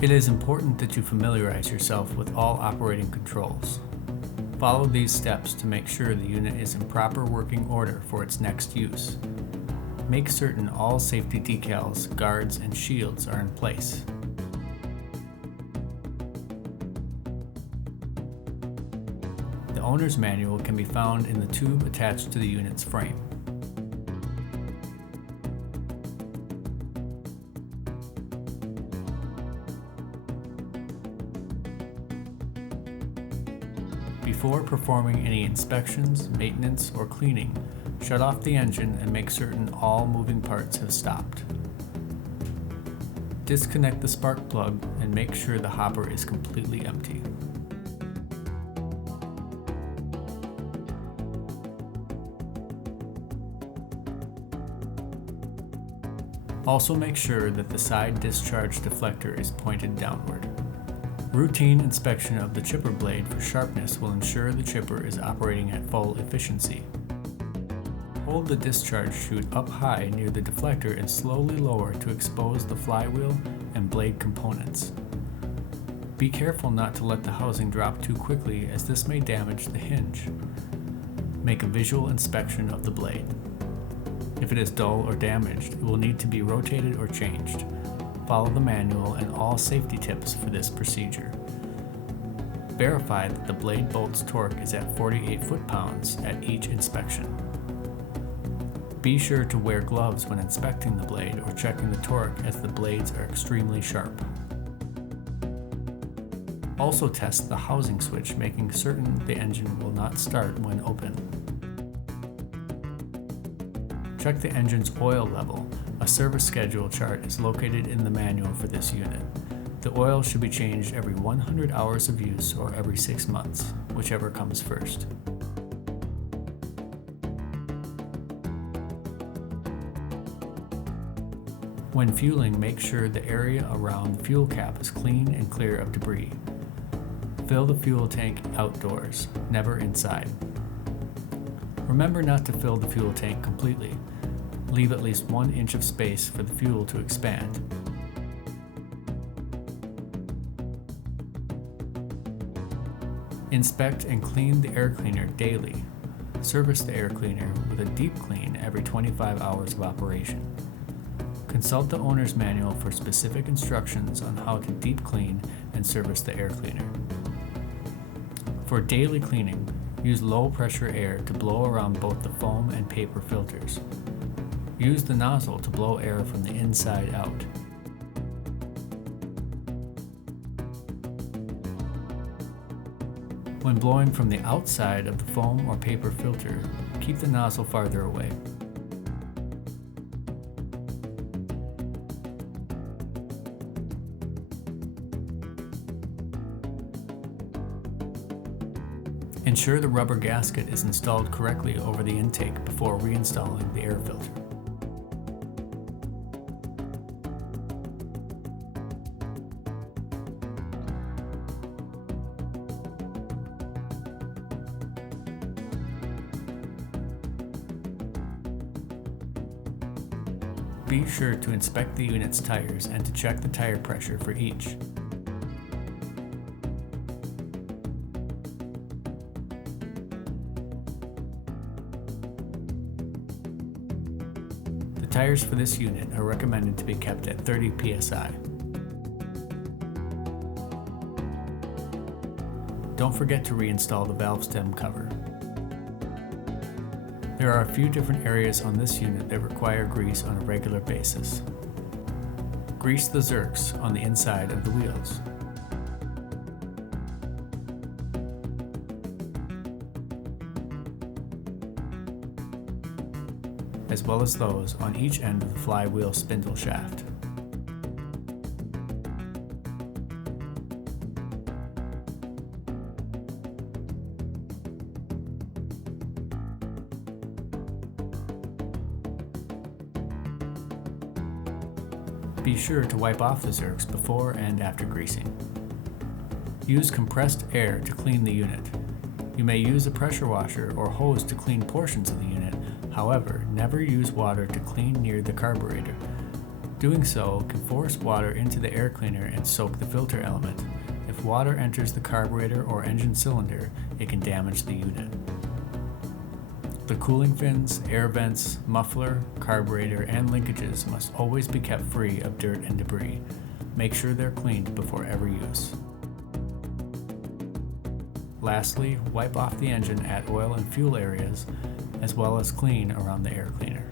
It is important that you familiarize yourself with all operating controls. Follow these steps to make sure the unit is in proper working order for its next use. Make certain all safety decals, guards, and shields are in place. The owner's manual can be found in the tube attached to the unit's frame. Before performing any inspections, maintenance, or cleaning, shut off the engine and make certain all moving parts have stopped. Disconnect the spark plug and make sure the hopper is completely empty. Also make sure that the side discharge deflector is pointed downward. Routine inspection of the chipper blade for sharpness will ensure the chipper is operating at full efficiency. Hold the discharge chute up high near the deflector and slowly lower to expose the flywheel and blade components. Be careful not to let the housing drop too quickly, as this may damage the hinge. Make a visual inspection of the blade. If it is dull or damaged, it will need to be rotated or changed. Follow the manual and all safety tips for this procedure. Verify that the blade bolt's torque is at 48 foot-pounds at each inspection. Be sure to wear gloves when inspecting the blade or checking the torque, as the blades are extremely sharp. Also test the housing switch, making certain the engine will not start when open. Check the engine's oil level. A service schedule chart is located in the manual for this unit. The oil should be changed every 100 hours of use or every 6 months, whichever comes first. When fueling, make sure the area around the fuel cap is clean and clear of debris. Fill the fuel tank outdoors, never inside. Remember not to fill the fuel tank completely. Leave at least 1 inch of space for the fuel to expand. Inspect and clean the air cleaner daily. Service the air cleaner with a deep clean every 25 hours of operation. Consult the owner's manual for specific instructions on how to deep clean and service the air cleaner. For daily cleaning, use low pressure air to blow around both the foam and paper filters. Use the nozzle to blow air from the inside out. When blowing from the outside of the foam or paper filter, keep the nozzle farther away. Ensure the rubber gasket is installed correctly over the intake before reinstalling the air filter. Be sure to inspect the unit's tires and to check the tire pressure for each. The tires for this unit are recommended to be kept at 30 psi. Don't forget to reinstall the valve stem cover. There are a few different areas on this unit that require grease on a regular basis. Grease the zerks on the inside of the wheels. As well as those on each end of the flywheel spindle shaft. Be sure to wipe off the zerks before and after greasing. Use compressed air to clean the unit. You may use a pressure washer or hose to clean portions of the unit. However, never use water to clean near the carburetor. Doing so can force water into the air cleaner and soak the filter element. If water enters the carburetor or engine cylinder, it can damage the unit. The cooling fins, air vents, muffler, carburetor, and linkages must always be kept free of dirt and debris. Make sure they're cleaned before every use. Lastly, wipe off the engine at oil and fuel areas, as well as clean around the air cleaner.